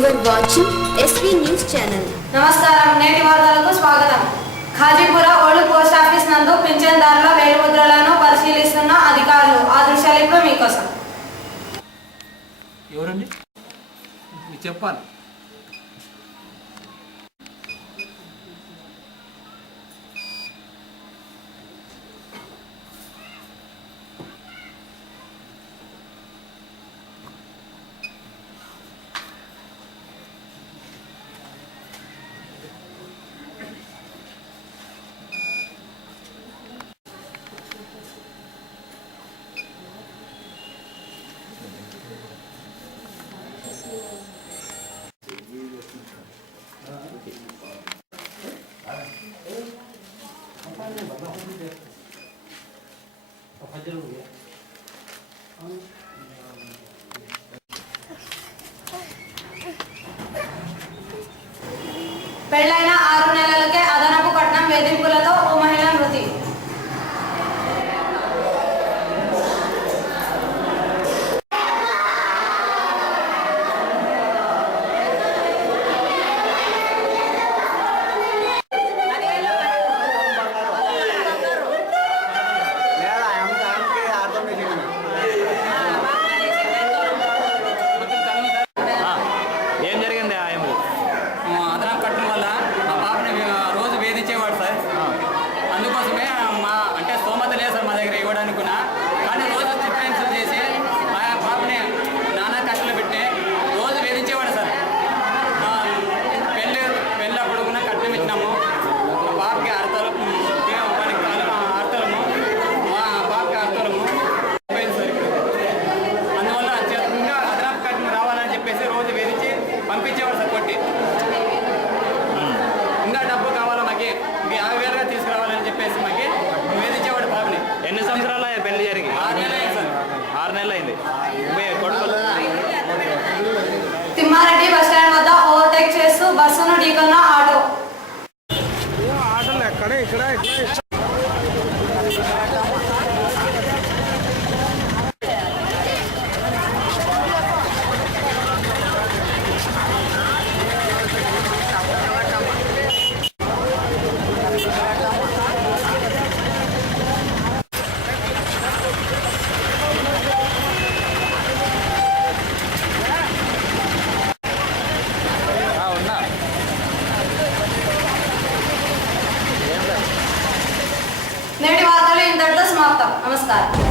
You are watching SV News Channel. నమస్కారం. నేటి వార్తలకు స్వాగతం. ఖాజీపుర ఓల్డ్ పోస్ట్ ఆఫీస్ నందు పింఛన్దారుల వేలిముద్రలను పరిశీలిస్తున్న అధికారులు. ఆ దృశ్యాలు ఇప్పుడు మీకోసం. ఎవరండి మీరు చెప్పాలి. పెళ్లైన 6 నెలలకే అదనపు కట్నం వేధింపులతో ఓ మహిళ మృతి. అదనపు కట్టడం వల్ల మా పాపని రోజు వేధించేవాడు సార్. అందుకోసమే అంటే స్తోమత లేదు సార్ మా దగ్గర ఇవ్వడానికున్నా. కానీ రోజు చిత్రహింసలు చేసి మా పాపని నానా కష్టలు పెట్టి రోజు వేధించేవాడు సార్. పెళ్ళప్పుడు కూడా కట్నం ఇచ్చినాము. మా పాపకి ఆడతలము మా పాపకి ఆడతలము పోయింది సార్. ఇప్పుడు అందువల్ల ఇంకా అదనపు కట్నం రావాలని చెప్పేసి రోజు వేధించి పంపించేవాడు సార్ కొట్టి. ఇంకా డబ్బు కావాలా మాకు 50,000గా తీసుకురావాలని చెప్పేసి మాకు వేధించేవాడు పాపని. ఎన్ని సంవత్సరాలు పెళ్లి జరిగి? 6 నెలలు అయింది సార్. 6 నెలలు అయింది. తిమ్మారెడ్డి బస్టాండ్ వద్ద ఓవర్టేక్ చేస్తూ బస్సును ఢీకొన్న ఆటో. ఆటలు ఎక్కడ ఇక్కడ నేటి వార్తలు ఇంతటితో సమాప్తం. నమస్కారం.